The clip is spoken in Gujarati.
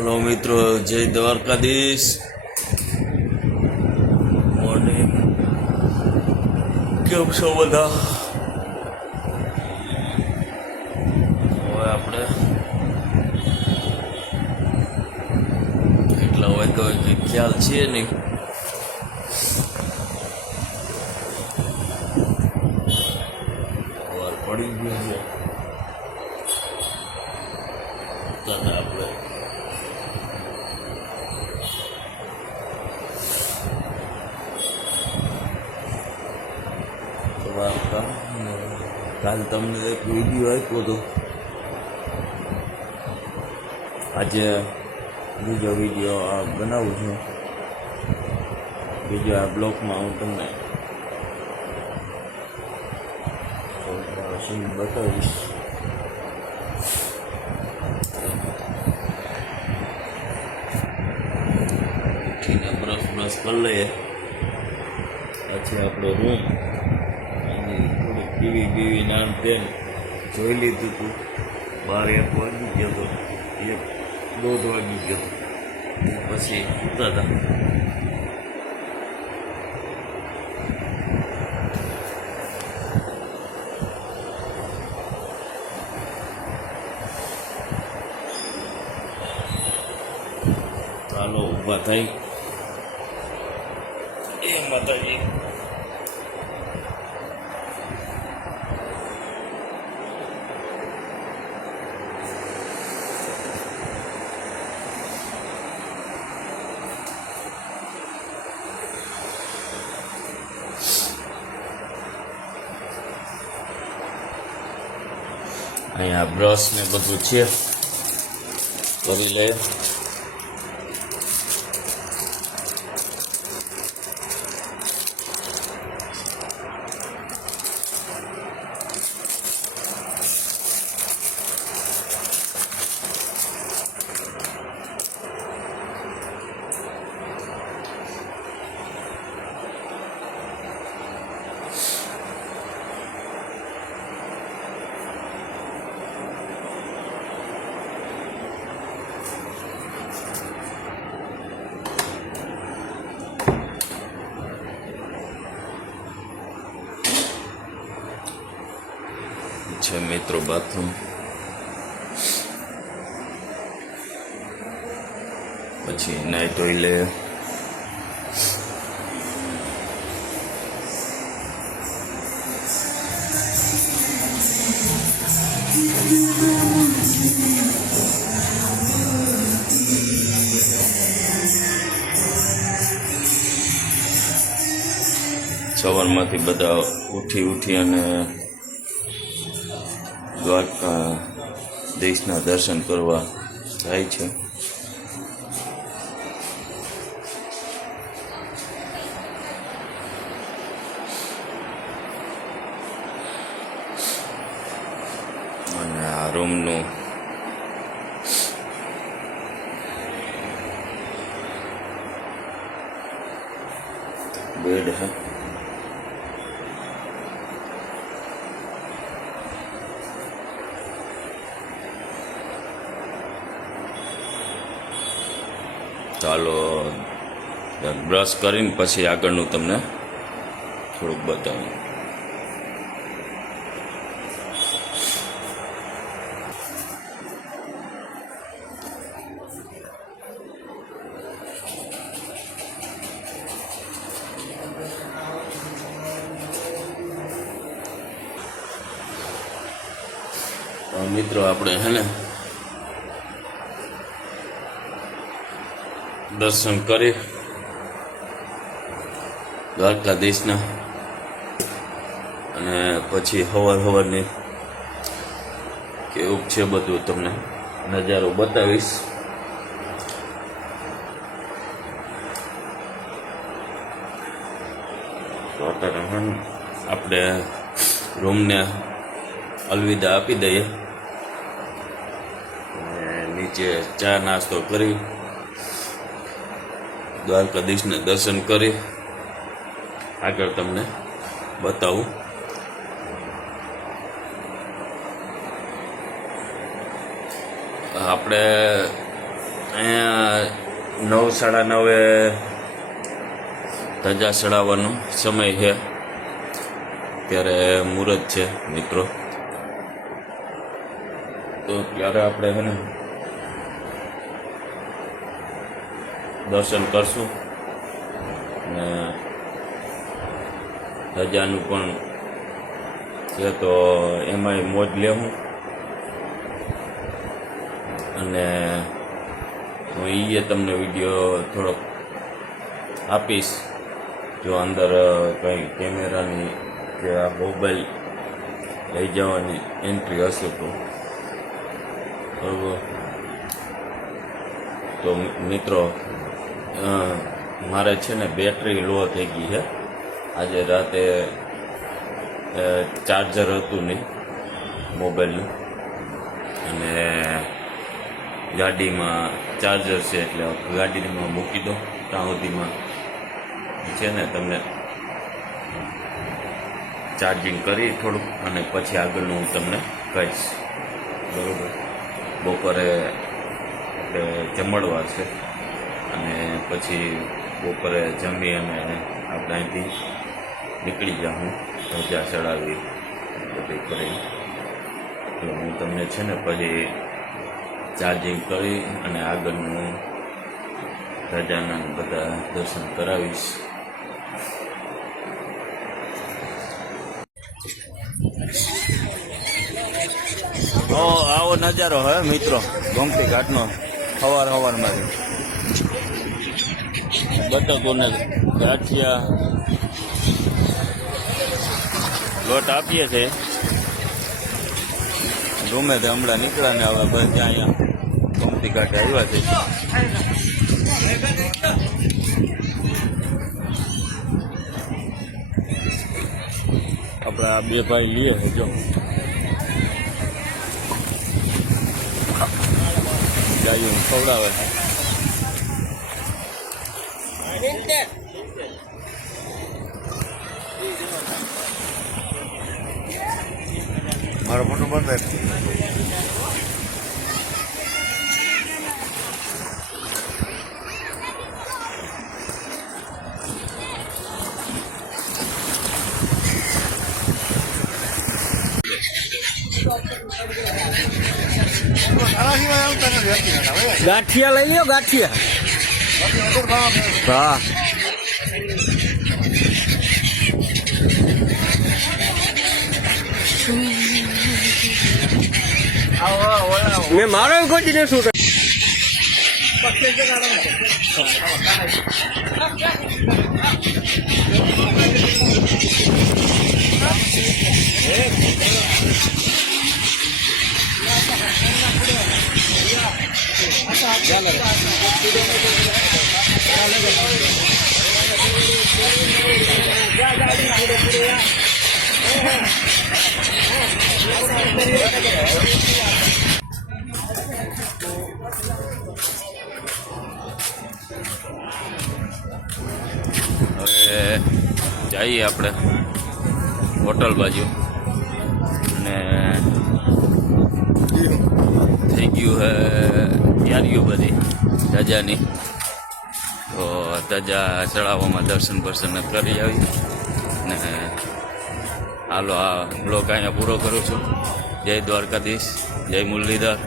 हेलो मित्रों, जय द्वारकाधीश। मॉर्निंग केम छो बधा? હવે આપણે એટલા વાગ્યા હોય કે ખ્યાલ છે નહીં. સવાર પડી ગયો છે તને આપણે કાલ તમને એક વિડીયો આપ્યો હતો. આજે બીજો વિડીયો આ બનાવું છું. બીજો આ બ્લોગમાં હું તમને સીન બતાવીશ. ઉઠીને બ્રશ કરી લઈએ, પછી આપણો રૂમ થોડીક ટીવી નામ તેમ જોઈ લીધું હતું. 12-1 વાગી ગયો હતો, 1-1:30 વાગી ગયો હતો. પછી સૂતા હતા. ચાલો ઊભા થઈ. એ માતાજી, અહીંયા બ્રશ ને બધું છે, કરી લે. છે મિત્રો બાથરૂમ. પછી નાઈ ધોઈ લે. સવારમાંથી બધા ઉઠી અને દ્વારકા દેશના દર્શન કરવા જાય છે. અને આ રૂમનું બેડ હે. ચાલો બ્રશ કરીને પછી આગળનું તમને થોડુંક બતાવું. મિત્રો આપણે હે ને દર્શન કરી દ્વારકાધીશના, અને પછી સવારની કેવું છે બધું તમને નજારો બતાવીશ. તો અત્યારે આપણે રૂમને અલવિદા આપી દઈએ. નીચે ચા નાસ્તો કરી દ્વારકાધીશને દર્શન કરી આગળ તમને બતાવું. આપણે અહીંયા 9:30 ધજા ચડાવવાનો સમય છે. ત્યારે મુહૂર્ત છે મિત્રો. તો ત્યારે આપણે છે ને દર્શન કરશું ને ધજાનું પણ છે તો એમાંય મોજ લેવું. અને હું એ તમને વિડીયો થોડોક આપીશ જો અંદર કંઈ કેમેરાની કે આ મોબાઈલ લઈ જવાની એન્ટ્રી હશે તો બરાબર. તો મિત્રો મારે છે ને બેટરી લો થઈ ગઈ છે. આજે રાતે ચાર્જર હતું નહીં મોબાઈલનું અને ગાડીમાં ચાર્જર છે એટલે ગાડીમાં મૂકી દો ત્યાં સુધીમાં છે ને તમને ચાર્જિંગ કરી થોડુંક અને પછી આગળનું હું તમને કહીશ બરાબર. બપોરે આપણે જમણવાર છે અને પછી બપોરે જમી અને આપણે અહીંથી નીકળી જાઉં ધજા ચડાવી બધું કરી. તો હું તમને છે ને પછી ચાર્જિંગ કરી અને આગળનું ધજાના બધા દર્શન કરાવીશ. આવો નજારો હે મિત્રો ગોમતી ઘાટનો સવારમાં બતકોને ગાંઠિયા લોટ આપીએ છીએ. ગમે તે હમણાં નીકળ્યા ને હવે બધા અહીંયા ગોમતી ઘાટે આવ્યા છે. આપણે આ બે ભાઈ લઈએ છે જો ગાયોને ખવડાવે છે. મારો ફોટો બંધ ગાંઠિયા લઈ લ્યો ગાંઠિયા. હા મેં મારો ગોતીને શું હવે જઈએ આપણે હોટલ બાજુ અને થઈ ગયું હે તૈયારીઓ બધી ધજાની. તો ધજા ચડાવવામાં દર્શન કરી આવી ને હાલો આ બ્લોગ અહીંયા પૂરો કરું છું. જય દ્વારકાધીશ, જય મુરલીધર.